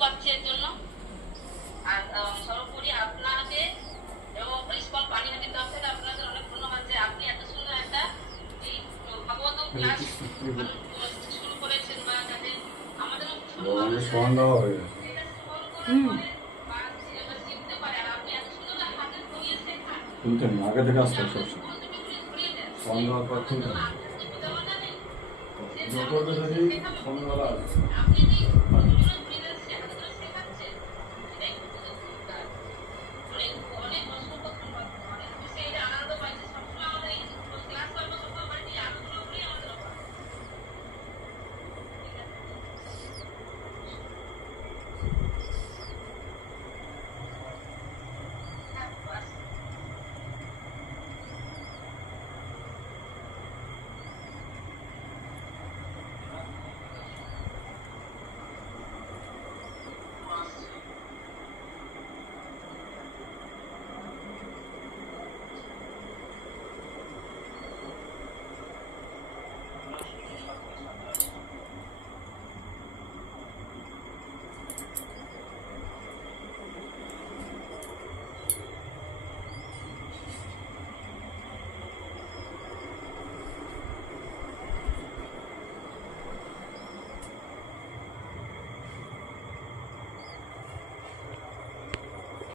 পাচ্ছে এর জন্য। আর সর্বোপরি আপনাকে এবং প্রিন্সিপাল পানি হাতে দপ্তরে আপনাদের অনেক ধন্যবাদ যে আপনি এত সুন্দর একটা এই ভাগবত ক্লাস শুরু করেছেন বা যাতে আমাদের শিখতে পারে। আর আপনি এত সুন্দর হাতে ধরিয়ে শেখান। আগে থেকে আসতে সন্ধ্যা পর থেকে আপনি